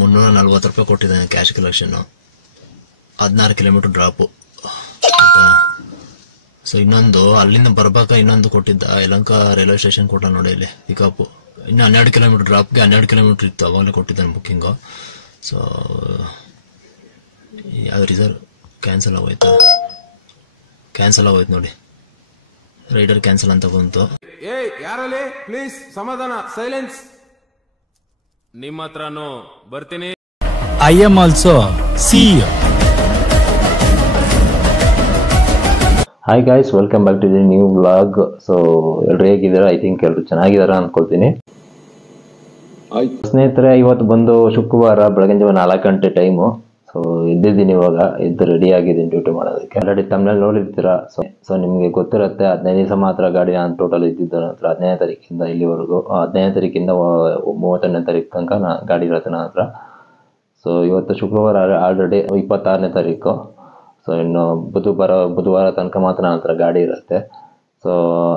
340 ರೂಪಾಯಿ ಕೊಟ್ಟಿದ್ದಾನೆ cash collection. 16 kilometre drop. So ಇನ್ನೊಂದು ಅಲ್ಲಿಂದ ಬರ್ಬೇಕಾ ಇನ್ನೊಂದು ಕೊಟ್ಟಿದ್ದ, ಯಲಹಂಕ ರೈಲ್ವೆ ಸ್ಟೇಷನ್ ಕೊಟ್ಟ ನೋಡಿ ಇಲ್ಲಿ ಪಿಕಪ್. ಇನ್ನು 12 ಕಿಲೋಮೀಟರ್ ಡ್ರಾಪ್ಗೆ 12 ಕಿಲೋಮೀಟರ್ ಇತ್ತು, ಅವಾಗಲೇ ಕೊಟ್ಟಿದ್ದಾನೆ ಬುಕ್ಕಿಂಗು. ಸೊ ಯಾವ್ದು ರಿಸರ್ವ್ ಕ್ಯಾನ್ಸಲ್ ಆಗೋಯ್ತಾ? ಕ್ಯಾನ್ಸಲ್ ಆಗೋಯ್ತು ನೋಡಿ, ರೈಡರ್ ಕ್ಯಾನ್ಸಲ್ ಅಂತ ಬಂತು. ಯಾರಲ್ಲಿ ಪ್ಲೀಸ್ ಸಮಾಧಾನ, ಸೈಲೆನ್ಸ್. ನಿಮ್ಮ ಹತ್ರನೂ ಬರ್ತೀನಿ. I am also CEO. Hi guys, welcome back to the new vlog. So ಎಲ್ಲರೂ ಹೇಗಿದ್ದಾರೆ? ಐ ಥಿಂಕ್ ಎಲ್ಲರೂ ಚೆನ್ನಾಗಿದ್ದಾರೆ ಅನ್ಕೊಳ್ತೀನಿ. ಸ್ನೇಹಿತರೆ, ಇವತ್ತು ಬಂದು ಶುಕ್ರವಾರ ಬೆಳಗಿನ ಜಾವ 4 ಗಂಟೆ ಟೈಮು. ಸೊ ಇದ್ದಿದ್ದೀನಿ, ಇವಾಗ ಎದ್ದು ರೆಡಿ ಆಗಿದ್ದೀನಿ ಡ್ಯೂಟಿ ಮಾಡೋದಕ್ಕೆ. ಆಲ್ರೆಡಿ ತಮ್ಮಲ್ಲಿ ನೋಡಿರ್ತೀರಾ. ಸೊ ನಿಮಗೆ ಗೊತ್ತಿರುತ್ತೆ, 15 ದಿವಸ ಮಾತ್ರ ಗಾಡಿ ನಾನು ಟೋಟಲ್ ಇದ್ದಿದ್ದು. ನಂತರ 15ನೇ ತಾರೀಕಿಂದ ಇಲ್ಲಿವರೆಗೂ, 15ನೇ ತಾರೀಕಿಂದ 31ನೇ ತಾರೀಕು ತನಕ ಗಾಡಿ ಇರುತ್ತೆ ನನ್ನ ಹತ್ರ. ಸೊ ಇವತ್ತು ಶುಕ್ರವಾರ, ಆಲ್ರೆಡಿ 26ನೇ ತಾರೀಕು. ಸೊ ಇನ್ನು ಬುಧವಾರ ತನಕ ಮಾತ್ರ ನನ್ನ ಹತ್ರ ಗಾಡಿ ಇರುತ್ತೆ. ಸೊ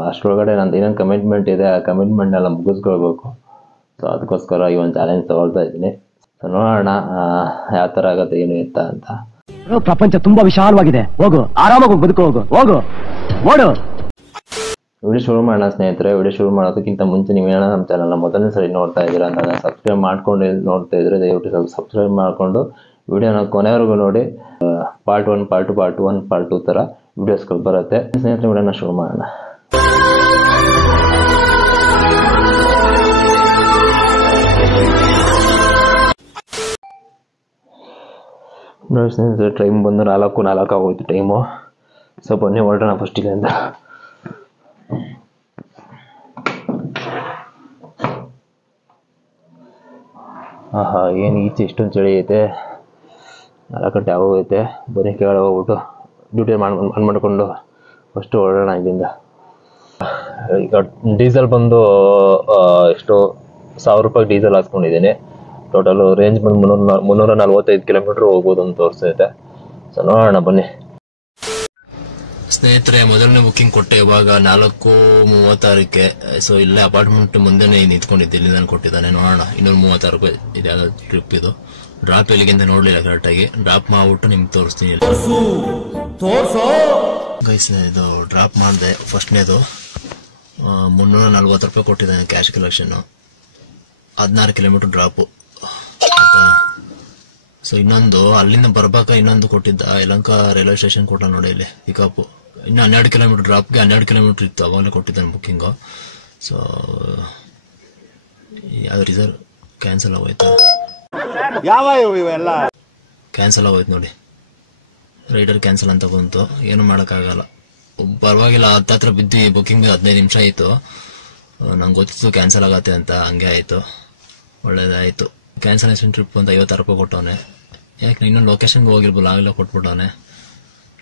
ಅಷ್ಟರೊಳಗಡೆ ನಂದು ಇನ್ನೊಂದು ಕಮಿಟ್ಮೆಂಟ್ ಇದೆ, ಆ ಕಮಿಟ್ಮೆಂಟ್ನೆಲ್ಲ ಮುಗಿಸ್ಕೊಳ್ಬೇಕು. ಸೊ ಅದಕ್ಕೋಸ್ಕರ ಈ ಒಂದು ಚಾಲೆಂಜ್ ತಗೊಳ್ತಾ ಇದ್ದೀನಿ. ಸೊ ನೋಡೋಣ ಯಾವ ಥರ ಆಗುತ್ತೆ, ಏನು ಎತ್ತ ಅಂತ. ಪ್ರಪಂಚ ತುಂಬಾ ವಿಶಾಲವಾಗಿದೆ, ಹೋಗು ಆರಾಮಾಗಿ ಬದುಕು, ಹೋಗು ಓಡು. ವಿಡಿಯೋ ಶುರು ಮಾಡೋಣ ಸ್ನೇಹಿತರೆ. ವಿಡಿಯೋ ಶುರು ಮಾಡೋದಕ್ಕಿಂತ ಮುಂಚೆ ನೀವೇನೋ ನಮ್ಮ ಚಾನಲ್ನ ಮೊದಲನೇ ಸರಿ ನೋಡ್ತಾ ಇದ್ದೀರಾ ಅಂತ ಸಬ್ಸ್ಕ್ರೈಬ್ ಮಾಡ್ಕೊಂಡು ನೋಡ್ತಾ ಇದ್ರೆ ದಯವಿಟ್ಟು ಸಬ್ಸ್ಕ್ರೈಬ್ ಮಾಡಿಕೊಂಡು ವಿಡಿಯೋನ ಕೊನೆವರೆಗೂ ನೋಡಿ. ಪಾರ್ಟ್ 1, ಪಾರ್ಟ್ 2 ಥರ ವಿಡಿಯೋಸ್ಗಳು ಬರುತ್ತೆ. ಸ್ನೇಹಿತರೆ, ವಿಡಿಯೋನ ಶುರು ಮಾಡೋಣ. ನೋಡಿ ಸ್ನೇಹಿತರೆ, ಟೈಮ್ ಬಂದು 4:04 ಆಗೋಯ್ತು ಟೈಮು. ಸೊ ಬನ್ನಿ ಹೊರಡೋಣ ಫಸ್ಟ್ ಇಲ್ಲಿಂದ. ಆಹಾ, ಏನು ಈಚೆ ಇಷ್ಟೊಂದು ಚಳಿ ಐತೆ. 4 ಗಂಟೆ ಆಗೋಗೈತೆ. ಬನ್ನಿ ಕೆಳಗಡೆ ಹೋಗ್ಬಿಟ್ಟು ಡ್ಯೂಟಿ ಮಾಡ್ಕೊಂಡು ಫಸ್ಟು ಹೊರಡೋಣ ಇಲ್ಲಿಂದ. ಈಗ ಡೀಸೆಲ್ ಬಂದು ಎಷ್ಟು 1000 ರೂಪಾಯಿ ಡೀಸೆಲ್ ಹಾಕ್ಸ್ಕೊಂಡಿದ್ದೀನಿ. ಟೋಟಲು ರೇಂಜ್ ಬಂದು 345 ಕಿಲೋಮೀಟ್ರ್ ಹೋಗ್ಬೋದು ಅಂತ ತೋರಿಸ್ತೈತೆ. ಸೊ ನೋಡೋಣ ಬನ್ನಿ ಸ್ನೇಹಿತರೆ. ಮೊದಲನೇ ಬುಕ್ಕಿಂಗ್ ಕೊಟ್ಟೆ ಇವಾಗ 4:36ಕ್ಕೆ. ಸೊ ಇಲ್ಲೇ ಅಪಾರ್ಟ್ಮೆಂಟ್ ಮುಂದೆನೇ ನಿಂತ್ಕೊಂಡಿದ್ದೆ, ಇಲ್ಲಿ ನಾನು ಕೊಟ್ಟಿದ್ದಾನೆ. ನೋಡೋಣ, 236 ರೂಪಾಯಿ ಇದೆ. ಯಾವ್ದು ಟ್ರಿಪ್ ಇದು? ಡ್ರಾಪ್ ಎಲ್ಲಿಗಿಂತ ನೋಡ್ಲಿಲ್ಲ ಕರೆಕ್ಟಾಗಿ. ಡ್ರಾಪ್ ಮಾಡ್ಬಿಟ್ಟು ನಿಮ್ಗೆ ತೋರಿಸ್ತೀನಿ. ಗೈಸ್, ಇದು ಡ್ರಾಪ್ ಮಾಡಿದೆ ಫಸ್ಟ್ನೇದು. 340 ರೂಪಾಯಿ ಕೊಟ್ಟಿದ್ದಾನೆ cash collection. 16 kilometre drop. So ಇನ್ನೊಂದು ಅಲ್ಲಿಂದ ಬರ್ಬೇಕಾ ಇನ್ನೊಂದು ಕೊಟ್ಟಿದ್ದ, ಯಲಹಂಕ ರೈಲ್ವೆ ಸ್ಟೇಷನ್ ಕೊಟ್ಟ ನೋಡಿ ಇಲ್ಲಿ ಪಿಕಪ್. ಇನ್ನು 12 ಕಿಲೋಮೀಟರ್ ಡ್ರಾಪ್ಗೆ 12 ಕಿಲೋಮೀಟರ್ ಇತ್ತು, ಅವಾಗಲೇ ಕೊಟ್ಟಿದ್ದಾನೆ ಬುಕ್ಕಿಂಗು. ಸೊ ಯಾವ್ದು ರಿಸರ್ವ್ ಕ್ಯಾನ್ಸಲ್ ಆಗೋಯ್ತಾ? ಕ್ಯಾನ್ಸಲ್ ಆಗೋಯ್ತು ನೋಡಿ, ರೈಡರ್ ಕ್ಯಾನ್ಸಲ್ ಅಂತ ಬಂತು. ಏನು ಮಾಡೋಕ್ಕಾಗಲ್ಲ, ಪರವಾಗಿಲ್ಲ. ಹತ್ತತ್ರ ಬಿದ್ದು ಬುಕ್ಕಿಂಗ್ 15 ನಿಮಿಷ ಆಯಿತು. ನಂಗೆ ಗೊತ್ತಿತ್ತು ಕ್ಯಾನ್ಸಲ್ ಆಗತ್ತೆ ಅಂತ, ಹಂಗೆ ಆಯಿತು. ಒಳ್ಳೇದಾಯಿತು. ಕ್ಯಾನ್ಸಲೇಷನ್ ಟ್ರಿಪ್ ಅಂತ 56 ರೂಪಾಯಿ ಕೊಟ್ಟವನೆ. ಯಾಕೆ ಇನ್ನೊಂದು ಲೊಕೇಶನ್ಗೆ ಹೋಗಿರ್ಬೋದು, ಆಗಲೇ ಕೊಟ್ಬಿಟ್ಟವನೆ.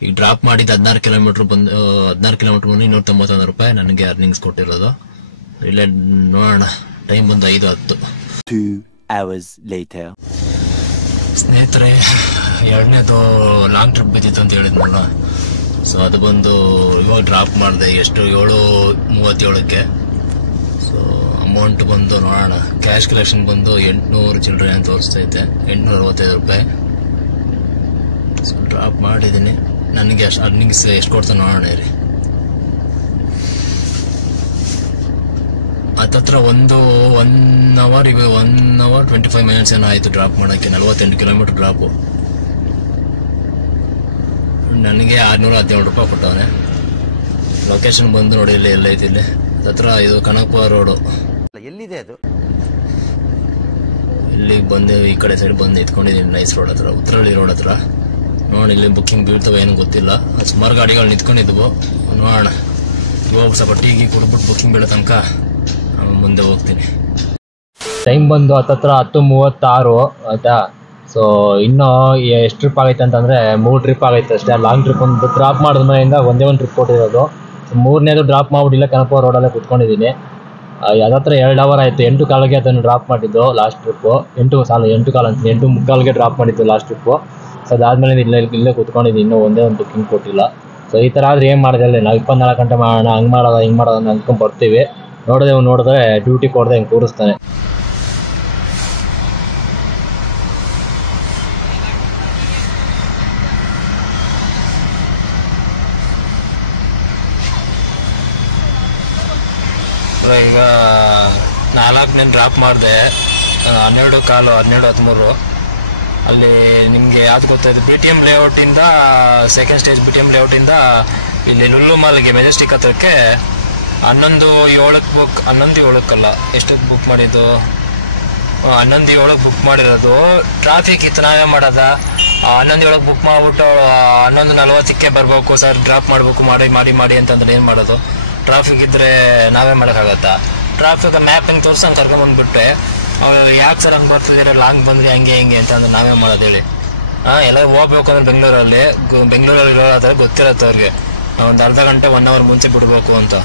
ಈಗ ಡ್ರಾಪ್ ಮಾಡಿದ್ದು 16 ಕಿಲೋಮೀಟ್ರ್ ಬಂದು 291 ರೂಪಾಯಿ ನನಗೆ ಅರ್ನಿಂಗ್ಸ್ ಕೊಟ್ಟಿರೋದು. ಇಲ್ಲೇ ನೋಡೋಣ, ಟೈಮ್ ಬಂದು 5:10. 2 hours later. ಸ್ನೇಹಿತರೆ, ಎರಡನೇದು ಲಾಂಗ್ ಟ್ರಿಪ್ ಬಿದ್ದಿತ್ತು ಅಂತ ಹೇಳಿದ್ನಲ್ಲ. ಸೊ ಅದು ಬಂದು ಇವಾಗ ಡ್ರಾಪ್ ಮಾಡಿದೆ. ಎಷ್ಟು 7:37ಕ್ಕೆ. ಸೊ ಅಮೌಂಟ್ ಬಂದು ನೋಡೋಣ, ಕ್ಯಾಶ್ ಕಲೆಕ್ಷನ್ ಬಂದು 800 ಚಿಲ್ಲರೆ ಅಂತ ತೋರಿಸ್ತೈತೆ, 865 ರೂಪಾಯಿ. ಸೊ ಡ್ರಾಪ್ ಮಾಡಿದ್ದೀನಿ. ನನಗೆ ಅರ್ನಿಂಗ್ಸ್ ಎಷ್ಟು ಕೊಡ್ತಾನೆ ನೋಡೋಣ ರೀ. ಹತ್ತತ್ರ 1 hour 25 ಮಿನಿಟ್ಸ್ ಏನೋ ಆಯಿತು ಡ್ರಾಪ್ ಮಾಡೋಕ್ಕೆ. 48 ಕಿಲೋಮೀಟರ್ ಡ್ರಾಪು. ನನಗೆ 617 ರೂಪಾಯಿ ಕೊಟ್ಟವನೆ. ಲೊಕೇಶನ್ ಬಂದು ನೋಡಿ, ಇಲ್ಲಿ ಎಲ್ಲೈತಿ, ಇಲ್ಲಿ ಹತ್ರ ಇದು ಕನಕಪುರ ರೋಡು. ಎಲ್ಲಿದೆ ಅದು? ಇಲ್ಲಿಗೆ ಬಂದು ಈ ಕಡೆ ಸೈಡ್ ಬಂದು ನಿಂತ್ಕೊಂಡಿದ್ದೀನಿ, ನೈಸ್ ರೋಡ್ ಹತ್ರ, ಉತ್ತರಹಳ್ಳಿ ರೋಡ್ ಹತ್ರ. ನೋಡಿ, ಇಲ್ಲಿ ಬುಕ್ಕಿಂಗ್ ಬೀಳ್ತವೆ ಏನೂ ಗೊತ್ತಿಲ್ಲ. ಸುಮಾರು ಗಾಡಿಗಳು ನಿಂತ್ಕೊಂಡಿದ್ವು. ನೋಡೋಣ, ಇವಾಗ ಸ್ವಲ್ಪ ಟೀಗಿ ಕುಡ್ಬಿಟ್ಟು ಬುಕ್ಕಿಂಗ್ ಬೀಳೋ ತನಕ ಮುಂದೆ ಹೋಗ್ತೀನಿ. ಟೈಮ್ ಬಂದು ಹತ್ತತ್ರ 10:36 ಆಯಿತಾ. ಸೊ ಇನ್ನೂ ಎಷ್ಟು ಟ್ರಿಪ್ ಆಗೈತೆ ಅಂತಂದರೆ 3 ಟ್ರಿಪ್ ಆಗೈತೆ ಅಷ್ಟೇ. ಲಾಂಗ್ ಟ್ರಿಪ್ ಒಂದು ಡ್ರಾಪ್ ಮಾಡಿದ ಮನೆಯಿಂದ ಒಂದೇ ಒಂದು ಟ್ರಿಪ್ ಕೊಟ್ಟಿರೋದು. ಮೂರನೇದು ಡ್ರಾಪ್ ಮಾಡಿಬಿಟ್ಟಿಲ್ಲ, ಕನಕಪುರ ರೋಡಲ್ಲೇ ಕುತ್ಕೊಂಡಿದ್ದೀನಿ. ಅದತ್ರ 2 ಅವರ್ ಆಯಿತು. 8:15ಗೆ ಅದನ್ನು ಡ್ರಾಪ್ ಮಾಡಿದ್ದು ಲಾಸ್ಟ್ ಟ್ರಿಪ್ಪು. 8:15 ಡ್ರಾಪ್ ಮಾಡಿದ್ದು ಲಾಸ್ಟ್ ಟ್ರಿಪ್ಪು. ಸೊ ಅದಾದಮೇಲೆ ಇಲ್ಲೇ ಕುತ್ಕೊಂಡಿದ್ದೀನಿ, ಇನ್ನೂ ಒಂದೇ ಒಂದು ಬುಕ್ಕಿಂಗ್ ಕೊಟ್ಟಿಲ್ಲ. ಸೊ ಈ ಥರ ಆದರೆ ಏನು ಮಾಡೋದಿಲ್ಲ, ನಾವು 24 ಗಂಟೆ ಮಾಡೋಣ, ಹಂಗೆ ಮಾಡೋದು ಅಂದ್ಕೊಂಡು ಬರ್ತೀವಿ. ನೋಡಿದ್ರೆ ಡ್ಯೂಟಿ ಕೊಡದೆ ಹಿಂಗೆ ಕೂರಿಸ್ತಾನೆ. ಸ್ನೇಹಿತರೆ, ಈಗ 4ನೇ ಡ್ರಾಪ್ ಮಾಡಿದೆ, 12:15 12:13. ಅಲ್ಲಿ ನಿಮಗೆ ಯಾವ್ದು ಗೊತ್ತಾಯ್ತು, BTM ಲೇಔಟಿಂದ ಸೆಕೆಂಡ್ ಸ್ಟೇಜ್ BTM ಲೇಔಟಿಂದ ಇಲ್ಲಿ ಲುಲ್ಲು ಮಾಲ್ಗೆ ಮೆಜೆಸ್ಟಿಕ್ ಹತ್ರಕ್ಕೆ 11:07 ಬುಕ್, 11:07 ಎಷ್ಟಕ್ಕೆ ಬುಕ್ ಮಾಡಿದ್ದು, 11:07 ಬುಕ್ ಮಾಡಿರೋದು. ಟ್ರಾಫಿಕ್ ಇತ್ತು, ನಾವೇ ಮಾಡೋದ 11:07 ಬುಕ್ ಮಾಡ್ಬಿಟ್ಟು 11:40 ಬರ್ಬೇಕು ಸರ್, ಡ್ರಾಪ್ ಮಾಡಬೇಕು, ಮಾಡಿ ಅಂತಂದ್ರೆ ಏನು ಮಾಡೋದು? ಟ್ರಾಫಿಕ್ ಇದ್ರೆ ನಾವೇ ಮಾಡೋಕ್ಕಾಗತ್ತಾ? ಟ್ರಾಫಿಕ್ ಮ್ಯಾಪ್ ಹೆಂಗೆ ತೋರಿಸಿ ಹಂಗೆ ಕರ್ಕೊಂಡ್ಬಂದ್ಬಿಟ್ರೆ ಯಾಕೆ ಸರ್ ಹಂಗೆ ಬರ್ತಿದ್ದೀರ, ಲಾಂಗ್ ಬಂದ್ರಿ ಹಂಗೆ ಅಂತಂದ್ರೆ ನಾವೇ ಮಾಡೋದು ಹೇಳಿ? ಎಲ್ಲ ಹೋಗ್ಬೇಕು ಅಂದ್ರೆ ಬೆಂಗಳೂರಲ್ಲಿ ಇರೋದಾದ್ರೆ ಗೊತ್ತಿರತ್ತೆ ಅವ್ರಿಗೆ, ಒಂದು ಅರ್ಧ ಗಂಟೆ 1 ಅವರ್ ಮುಂಚೆ ಬಿಡಬೇಕು ಅಂತ.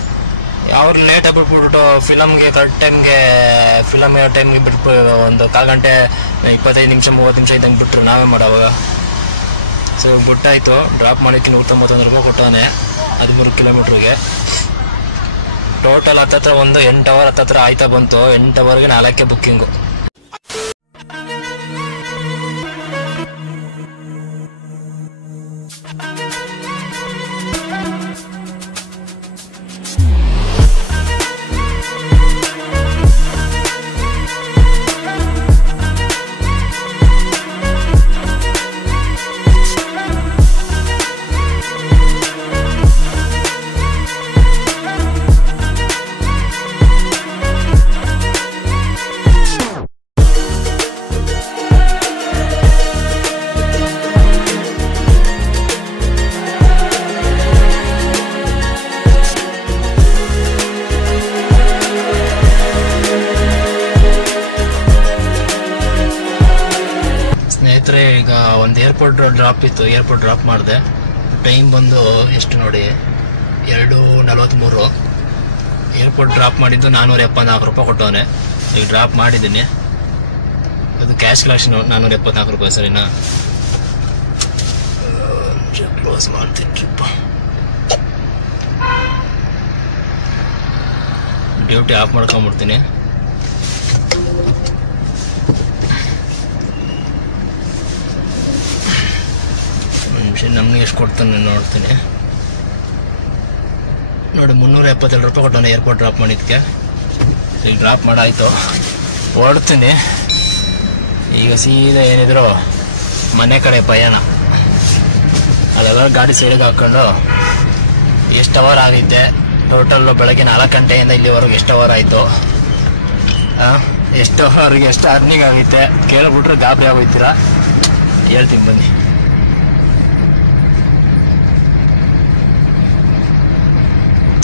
ಅವ್ರು ಲೇಟಾಗಿ ಬಿಟ್ಬಿಟ್ಟು ಫಿಲಮ್ಗೆ ಕರೆಕ್ಟ್ ಟೈಮ್ಗೆ ಬಿಟ್ಬಿಟ್ಟು ಒಂದು 1/4 ಗಂಟೆ 25 ನಿಮಿಷ 30 ನಿಮಿಷ ಇದ್ದಂಗೆ ಬಿಟ್ರು ನಾವೇ ಮಾಡೋವಾಗ. ಸೊ ಬಿಟ್ಟಾಯ್ತು. ಡ್ರಾಪ್ ಮಾಡೋಕ್ಕೆ 191 ರೂಪಾಯಿ ಕೊಟ್ಟವನೆ 13 ಕಿಲೋಮೀಟ್ರಿಗೆ. ಟೋಟಲ್ ಹತ್ತತ್ರ ಒಂದು 8 ಅವರ್ ಹತ್ತತ್ರ ಆಯ್ತಾ ಬಂತು. 8 ಅವರ್ಗೆ 4 ಬುಕ್ಕಿಂಗು. ಈಗ ಒಂದು ಏರ್ಪೋರ್ಟ್ ಡ್ರಾಪ್ ಇತ್ತು, ಏರ್ಪೋರ್ಟ್ ಡ್ರಾಪ್ ಮಾಡಿದೆ. ಟೈಮ್ ಬಂದು ಎಷ್ಟು ನೋಡಿ, 2:43. ಏರ್ಪೋರ್ಟ್ ಡ್ರಾಪ್ ಮಾಡಿದ್ದು 474 ರೂಪಾಯಿ ಕೊಟ್ಟವನೆ. ಈಗ ಡ್ರಾಪ್ ಮಾಡಿದ್ದೀನಿ, ಅದು ಕ್ಯಾಶ್ ಕಲೆಕ್ಷನ್ 474 ರೂಪಾಯಿ. ಸರಿನಾ? ಕ್ಲೋಸ್ ಮಾಡ್ತೀನಿ ಟ್ರಿಪ್. Duty of ಮಾಡ್ಕೊಂಡ್ಬಿಡ್ತೀನಿ. ನಮ್ಗೆ ಎಷ್ಟು ಕೊಡ್ತಾನೆ ನೋಡ್ತೀನಿ ನೋಡಿ. 372 ರೂಪಾಯಿ ಕೊಟ್ಟವನೆ ಏರ್ಪೋರ್ಟ್ ಡ್ರಾಪ್ ಮಾಡಿದ್ಕೆ. ಈಗ ಡ್ರಾಪ್ ಮಾಡಾಯ್ತು, ಹೊರಡ್ತೀನಿ. ಈಗ ಸೀದಾ ಏನಿದ್ರು ಮನೆ ಕಡೆ ಪಯಣ. ಅಲ್ಲೆಲ್ಲ ಗಾಡಿ ಸೈಡಿಗೆ ಹಾಕೊಂಡು ಎಷ್ಟು ಅವರ್ ಆಗೈತೆ ಟೋಟಲ್, ಬೆಳಗ್ಗೆ 4 ಗಂಟೆಯಿಂದ ಇಲ್ಲಿವರೆಗೆ ಎಷ್ಟು ಅವರ್ ಆಯಿತು, ಎಷ್ಟು ಅವರ್ಗೆ ಎಷ್ಟು ಅರ್ನಿಂಗ್ ಆಗೈತೆ ಕೇಳ್ಬಿಟ್ರೆ ಗಾಬರಿ ಆಗೋಯ್ತೀರಾ. ಹೇಳ್ತೀನಿ ಬನ್ನಿ.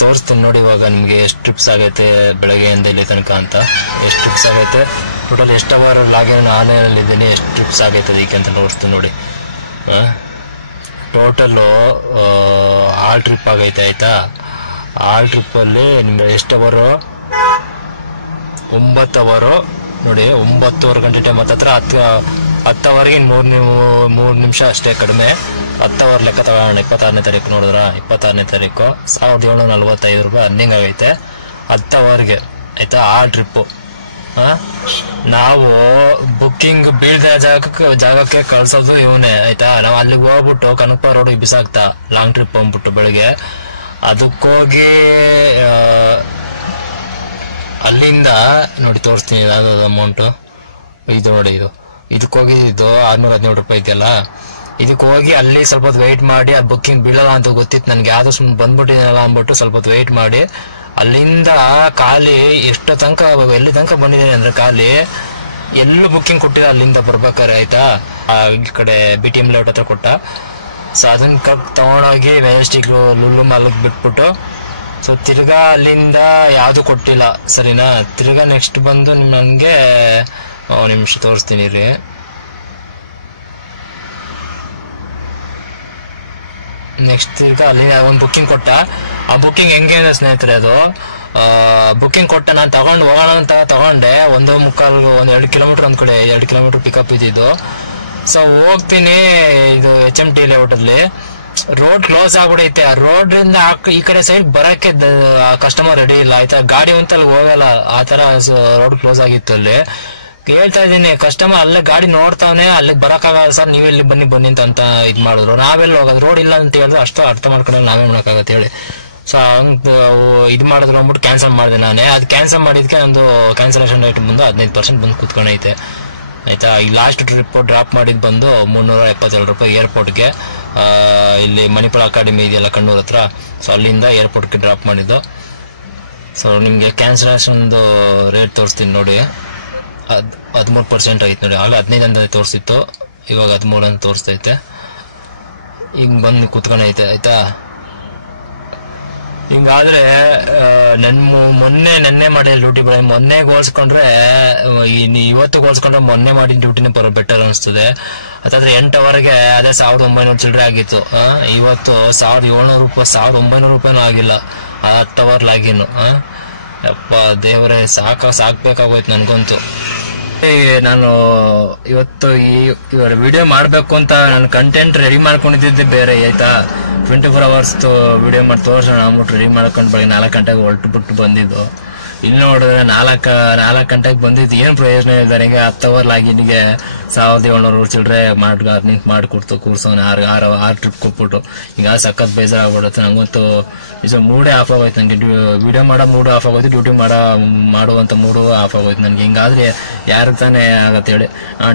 ತೋರಿಸ್ತೀನಿ ನೋಡಿ ಇವಾಗ ನಿಮಗೆ ಎಷ್ಟು ಟ್ರಿಪ್ಸ್ ಆಗೈತೆ ಬೆಳಗ್ಗೆಯಿಂದ ಇಲ್ಲಿ ತನಕ ಅಂತ. ಎಷ್ಟು ಟ್ರಿಪ್ಸ್ ಆಗೈತೆ ಟೋಟಲ್, ಎಷ್ಟು ಅವರ್ ಲಾಗಿನ್ ಆನ್ಲೈನಲ್ಲಿದ್ದೀನಿ, ಎಷ್ಟು ಟ್ರಿಪ್ಸ್ ಆಗೈತೆ ಅದಕ್ಕೆ ಅಂತ ತೋರಿಸ್ತೀನಿ ನೋಡಿ. ಟೋಟಲ್ಲು 6 ಟ್ರಿಪ್ ಆಗೈತೆ ಆಯಿತಾ. 6 ಟ್ರಿಪ್ಪಲ್ಲಿ ನಿಮಗೆ ಎಷ್ಟು ಅವರು, 9 ಅವರು ನೋಡಿ. 9 ಗಂಟೆ ಟೈಮ್ ಹತ್ತತ್ರ 10 ಅವರ್ಗೆ 3 ನಿಮಿಷ ಅಷ್ಟೇ ಕಡಿಮೆ. 10 ಅವರ್ ಲೆಕ್ಕ ತಗೋಣ. 26ನೇ ತಾರೀಕು ನೋಡಿದ್ರ, 26ನೇ ತಾರೀಕು 1745 ರೂಪಾಯಿ ಅರ್ನಿಂಗ್ ಆಗೈತೆ 10 ಅವರ್ಗೆ ಆಯ್ತಾ. 6 ಟ್ರಿಪ್ಪು. ನಾವು ಬುಕ್ಕಿಂಗ್ ಬೀಳ್ದ ಜಾಗಕ್ಕೆ ಕಳ್ಸೋದು ಇವನೇ ಆಯ್ತಾ. ನಾವು ಅಲ್ಲಿಗೆ ಹೋಗ್ಬಿಟ್ಟು ಕನಕಪುರ ರೋಡಿಗೆ ಬಿಸಾಕ್ತಾ ಲಾಂಗ್ ಟ್ರಿಪ್ ಅಂದ್ಬಿಟ್ಟು ಬೆಳಗ್ಗೆ ಅದಕ್ಕೋಗಿ ಅಲ್ಲಿಂದ ನೋಡಿ ತೋರಿಸ್ತೀನಿ ಯಾವ್ದಾದ್ರು ಅಮೌಂಟು. ಇದು ನೋಡಿ, ಇದಕ್ಕೆ ಹೋಗಿದ್ದು 617 ರೂಪಾಯಿ ಇದೆಯಲ್ಲ, ಇದಕ್ಕೆ ಹೋಗಿ ಅಲ್ಲಿ ಸ್ವಲ್ಪ ಹೊತ್ತು ವೆಯ್ಟ್ ಮಾಡಿ, ಆ ಬುಕ್ಕಿಂಗ್ ಬೀಳಲ್ಲ ಅಂತ ಗೊತ್ತಿತ್ತು ನನಗೆ, ಯಾವ್ದು ಸುಮ್ಮನೆ ಬಂದ್ಬಿಟ್ಟಿದೆಯಲ್ಲ ಅಂದ್ಬಿಟ್ಟು ಸ್ವಲ್ಪ ಹೊತ್ತು ವೆಯ್ಟ್ ಮಾಡಿ ಅಲ್ಲಿಂದ ಖಾಲಿ ಎಷ್ಟು ತನಕ ಎಲ್ಲಿ ತನಕ ಬಂದಿದ್ದೀನಿ ಅಂದರೆ ಖಾಲಿ ಎಲ್ಲೂ ಬುಕ್ಕಿಂಗ್ ಕೊಟ್ಟಿಲ್ಲ ಅಲ್ಲಿಂದ ಬರ್ಬೇಕಾರೆ ಆಯ್ತಾ. ಈ ಕಡೆ BTM ಲೇಔಟ್ ಹತ್ರ ಕೊಟ್ಟ. ಸೊ ಅದನ್ನ ತಗೊಂಡೋಗಿ ಮೆಜೆಸ್ಟಿಕ್ ಲುಲ್ಲು ಮಾಲ್ಗೆ ಬಿಟ್ಬಿಟ್ಟು, ಸೊ ತಿರ್ಗಾ ಅಲ್ಲಿಂದ ಯಾವುದು ಕೊಟ್ಟಿಲ್ಲ ಸರಿನಾ. ತಿರ್ಗಾ ನೆಕ್ಸ್ಟ್ ಬಂದು ನನಗೆ ನಿಮಿಷ ತೋರಿಸ್ತೀನಿ ರೀ. ನೆಕ್ಸ್ಟ್ ತಿರ್ಗಾ ಅಲ್ಲಿ ಒಂದು ಬುಕ್ಕಿಂಗ್ ಕೊಟ್ಟ. ಆ ಬುಕ್ಕಿಂಗ್ ಹೆಂಗೆ ಇದೆ ಸ್ನೇಹಿತರೆ, ಅದು ಬುಕ್ಕಿಂಗ್ ಕೊಟ್ಟ ನಾನು ತಗೊಂಡು ಹೋಗೋಣ ಅಂತ ತಗೊಂಡೆ. 1.25 1-2 ಕಿಲೋಮೀಟರ್ ಒಂದು ಕಡೆ 2 ಕಿಲೋಮೀಟರ್ ಪಿಕಪ್ ಇದ್ದಿದ್ದು. ಸೊ ಹೋಗ್ತೀನಿ, ಇದು HMT ಲೇಔಟಲ್ಲಿ ರೋಡ್ ಕ್ಲೋಸ್ ಆಗ್ಬಿಡೈತೆ. ಆ ರೋಡ್ರಿಂದ ಈ ಕಡೆ ಸೈಡ್ ಬರೋಕ್ಕೆ ಕಸ್ಟಮರ್ ರೆಡಿ ಇಲ್ಲ ಆಯ್ತಾ. ಗಾಡಿ ಅಂತಲ್ಲಿ ಹೋಗಲ್ಲ, ಆ ಥರ ರೋಡ್ ಕ್ಲೋಸ್ ಆಗಿತ್ತು. ಅಲ್ಲಿ ಹೇಳ್ತಾ ಇದ್ದೀನಿ, ಕಸ್ಟಮರ್ ಅಲ್ಲೇ ಗಾಡಿ ನೋಡ್ತಾವನೆ, ಅಲ್ಲಿಗೆ ಬರೋಕ್ಕಾಗಲ್ಲ ಸರ್, ನೀವೆಲ್ಲಿ ಬನ್ನಿ ಅಂತ ಇದು ಮಾಡಿದ್ರು. ನಾವೆಲ್ಲಿ ಹೋಗೋದು, ರೋಡ್ ಇಲ್ಲ ಅಂತ ಹೇಳಿದ್ರು ಅಷ್ಟು ಅರ್ಥ ಮಾಡ್ಕೊಂಡು ನಾವೇ ಮಾಡೋಕ್ಕಾಗತ್ತೆ ಹೇಳಿ. ಸೊ ಹಂಗೆ ಇದು ಮಾಡಿದ್ರು ಅಂದ್ಬಿಟ್ಟು ಕ್ಯಾನ್ಸಲ್ ಮಾಡಿದೆ ನಾನೇ. ಅದು ಕ್ಯಾನ್ಸಲ್ ಮಾಡಿದ್ಕೆ ಒಂದು ಕ್ಯಾನ್ಸಲೇಷನ್ ರೇಟ್ ಬಂದು 15% ಬಂದು ಕೂತ್ಕೊಂಡೈತೆ ಆಯ್ತಾ. ಈ ಲಾಸ್ಟ್ ಟ್ರಿಪ್ ಡ್ರಾಪ್ ಮಾಡಿದ್ದು ಬಂದು 377 ರೂಪಾಯಿ ಏರ್ಪೋರ್ಟ್ಗೆ, ಇಲ್ಲಿ ಮಣಿಪಾಲ್ ಅಕಾಡೆಮಿ ಇದೆಯಲ್ಲ ಕಣ್ಣೂರ್ ಹತ್ರ, ಸೊ ಅಲ್ಲಿಂದ ಏರ್ಪೋರ್ಟ್ಗೆ ಡ್ರಾಪ್ ಮಾಡಿದ್ದು. ಸೊ ನಿಮಗೆ ಕ್ಯಾನ್ಸಲೇಷನ್ದು ರೇಟ್ ತೋರಿಸ್ತೀನಿ ನೋಡಿ, 13% ಆಯ್ತು ನೋಡಿ. ಆಗ 15 ಅಂತ ತೋರಿಸಿತ್ತು, ಇವಾಗ 13 ಅಂತ ತೋರಿಸ್ತೈತೆ. ಹಿಂಗೆ ಬಂದು ಕೂತ್ಕೊಂಡೈತೆ ಆಯ್ತಾ. ಹಿಂಗಾದ್ರೆ ನೆನ್ನೆ ಮಾಡಿದ ಡ್ಯೂಟಿ ಮೊನ್ನೆ ಹೋಲ್ಸ್ಕೊಂಡ್ರೆ ಇವತ್ತು ಹೋಲ್ಸ್ಕೊಂಡ್ರೆ ಮೊನ್ನೆ ಮಾಡಿದ ಡ್ಯೂಟಿನೇ ಬೆಟರ್ ಅನಿಸ್ತದೆ. ಅದಾದ್ರೆ 8 ಅವರ್ಗೆ ಅದೇ 1900 ಚಿಲ್ಲರೆ ಆಗಿತ್ತು. ಇವತ್ತು 1700 ರೂಪಾಯಿ 1900 ರೂಪಾಯಿನೂ ಆಗಿಲ್ಲ 10 ಅವರ್ ಲಾಗಿನ್ನು. ಯಪ್ಪ ದೇವರೇ, ಸಾಕ್ಬೇಕಾಗೋಯ್ತು ನನ್ಗಂತೂ. ನಾನು ಇವತ್ತು ಈ ವಿಡಿಯೋ ಮಾಡ್ಬೇಕು ಅಂತ ನಾನು ಕಂಟೆಂಟ್ ರೆಡಿ ಮಾಡ್ಕೊಂಡಿದ್ದೆ ಬೇರೆ ಆಯ್ತಾ. 24 hours ವಿಡಿಯೋ ಮಾಡಿ ತೋರ್ಸೋಣ ಅಂದ್ಬಿಟ್ಟು ರೆಡಿ ಮಾಡ್ಕೊಂಡು ಬೆಳಗ್ಗೆ 4 ಗಂಟೆಗೆ ಹೊರಟುಬಿಟ್ಟು ಬಂದಿದ್ದು. ಇಲ್ಲಿ ನೋಡಿದ್ರೆ 4 ಗಂಟೆಗೆ ಬಂದಿದ್ದು ಏನು ಪ್ರಯೋಜನ ಇಲ್ಲ ನನಗೆ. 10 ಅವರ್ ಲಾಗಿನ್ಗೆ 1700 ಚಿಲ್ಲರೆ ಅರ್ನಿಂಗ್ ಮಾಡಿಕೊಡ್ತು ಕೂರ್ಸೋನ 6 ಟ್ರಿಪ್ ಕೊಟ್ಬಿಟ್ಟು. ಈಗ ಸಖತ್ ಬೇಜಾರಾಗ್ಬಿಡುತ್ತೆ ನಂಗಂತೂ. ಮೂಡೇ ಆಫ್ ಆಗೋಯ್ತು ನನಗೆ. ವಿಡಿಯೋ ಮಾಡೋ ಮೂಡು ಆಫ್ ಆಗೋಯ್ತು, ಡ್ಯೂಟಿ ಮಾಡುವಂಥ ಮೂಡು ಆಫ್ ಆಗೋಯ್ತು ನನಗೆ. ಹಿಂಗಾದ್ರೆ ಯಾರಿಗೆ ತಾನೇ ಆಗತ್ತೆ ಹೇಳಿ.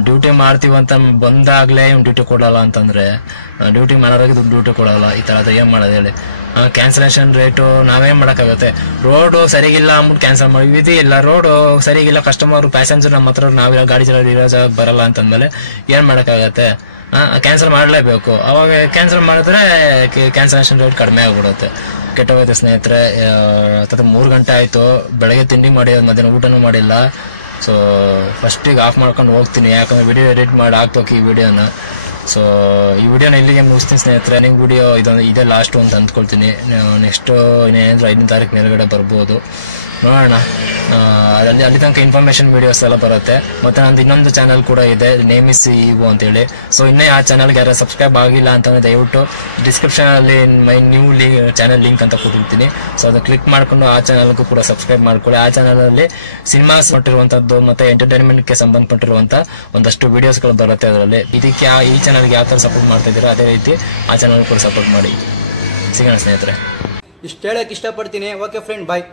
ಡ್ಯೂಟಿ ಮಾಡ್ತೀವಂತ ಬಂದಾಗಲೇ ಇವ್ನು ಡ್ಯೂಟಿ ಕೊಡಲ್ಲ ಅಂತಂದ್ರೆ, ಡ್ಯೂಟಿ ಮಾಡೋರಿಗೆ ಡ್ಯೂಟಿ ಕೊಡಲ್ಲ, ಈ ಥರದ ಏನು ಮಾಡೋದು ಹೇಳಿ. ಕ್ಯಾನ್ಸಲೇಷನ್ ರೇಟು ನಾವೇನು ಮಾಡೋಕ್ಕಾಗುತ್ತೆ. ರೋಡು ಸರಿಗಿಲ್ಲ ಅಂದ್ಬಿಟ್ಟು ಕ್ಯಾನ್ಸಲ್ ಮಾಡಿದ್ವಿ. ಇಲ್ಲ ರೋಡು ಸರಿಗಿಲ್ಲ, ಕಸ್ಟಮರ್ ಪ್ಯಾಸೆಂಜರ್ ನಮ್ಮ ಹತ್ರ ನಾವಿರೋ ಗಾಡಿ ಇರೋ ಜಾಗ ಬರಲ್ಲ ಅಂತಂದ್ಮೇಲೆ ಏನು ಮಾಡೋಕ್ಕಾಗತ್ತೆ. ಕ್ಯಾನ್ಸಲ್ ಮಾಡಲೇಬೇಕು. ಅವಾಗ ಕ್ಯಾನ್ಸಲ್ ಮಾಡಿದ್ರೆ ಕ್ಯಾನ್ಸಲೇಷನ್ ರೇಟ್ ಕಡಿಮೆ ಆಗ್ಬಿಡುತ್ತೆ. ಕೆಟ್ಟೋಗುತ್ತೆ ಸ್ನೇಹಿತರೆ. 3 ಗಂಟೆ ಆಯಿತು, ಬೆಳಗ್ಗೆ ತಿಂಡಿ ಮಾಡಿ ಮಧ್ಯಾಹ್ನ ಊಟನೂ ಮಾಡಿಲ್ಲ. ಸೊ ಫಸ್ಟಿಗೆ ಆಫ್ ಮಾಡ್ಕೊಂಡು ಹೋಗ್ತೀನಿ, ಯಾಕಂದ್ರೆ ವಿಡಿಯೋ ಎಡಿಟ್ ಮಾಡಿ ಹಾಕ್ಬೇಕು ಈ ವಿಡಿಯೋನ. ಸೊ ಈ ವಿಡಿಯೋನ ಇಲ್ಲಿಗೆ ಮುಗಿಸ್ತೀನಿ ಸ್ನೇಹಿತರೆ. ನಿಮ್ಗೆ ವಿಡಿಯೋ ಇದೇ ಲಾಸ್ಟು ಅಂತ ಅಂದ್ಕೊಳ್ತೀನಿ. ನೆಕ್ಸ್ಟು ಇನ್ನೇನಾದರೂ 5ನೇ ತಾರೀಕು ಮೇಲ್ಗಡೆ ಬರ್ಬೋದು, ನೋಡೋಣ. ಅಲ್ಲಿ ತನಕ ಇನ್ಫಾರ್ಮೇಷನ್ ವಿಡಿಯೋಸ್ ಎಲ್ಲ ಬರುತ್ತೆ. ಮತ್ತು ನಂದು ಇನ್ನೊಂದು ಚಾನಲ್ ಕೂಡ ಇದೆ, ನೇಮ್ ಇಸ್ CEO ಅಂತೇಳಿ. ಸೊ ಇನ್ನೇ ಆ ಚಾನಲ್ಗೆ ಯಾರು ಸಬ್ಸ್ಕ್ರೈಬ್ ಆಗಿಲ್ಲ ಅಂತಂದರೆ ದಯವಿಟ್ಟು ಡಿಸ್ಕ್ರಿಪ್ಷನಲ್ಲಿ ಮೈ ನ್ಯೂ ಚಾನಲ್ ಲಿಂಕ್ ಅಂತ ಕೊಟ್ಟಿರ್ತೀನಿ. ಸೊ ಅದನ್ನು ಕ್ಲಿಕ್ ಮಾಡಿಕೊಂಡು ಆ ಚಾನಲ್ಗೂ ಕೂಡ ಸಬ್ಸ್ಕ್ರೈಬ್ ಮಾಡ್ಕೊಳ್ಳಿ. ಆ ಚಾನಲಲ್ಲಿ ಸಿನಿಮಾಸ್ ಕೊಟ್ಟಿರುವಂಥದ್ದು ಮತ್ತು ಎಂಟರ್ಟೈನ್ಮೆಂಟ್ಗೆ ಸಂಬಂಧಪಟ್ಟಿರುವಂಥ ಒಂದಷ್ಟು ವಿಡಿಯೋಸ್ಗಳು ಬರುತ್ತೆ ಅದರಲ್ಲಿ. ಇದಕ್ಕೆ ಈ ಚಾನಲ್ಗೆ ಯಾವ ಥರ ಸಪೋರ್ಟ್ ಮಾಡ್ತಾ ಇದ್ದೀರೋ ಅದೇ ರೀತಿ ಆ ಚಾನಲ್ ಕೂಡ ಸಪೋರ್ಟ್ ಮಾಡಿ. ಸಿಗೋಣ ಸ್ನೇಹಿತರೆ. ಇಷ್ಟು ಹೇಳಕ್ಕೆ ಇಷ್ಟಪಡ್ತೀನಿ. ಓಕೆ ಫ್ರೆಂಡ್, ಬಾಯ್.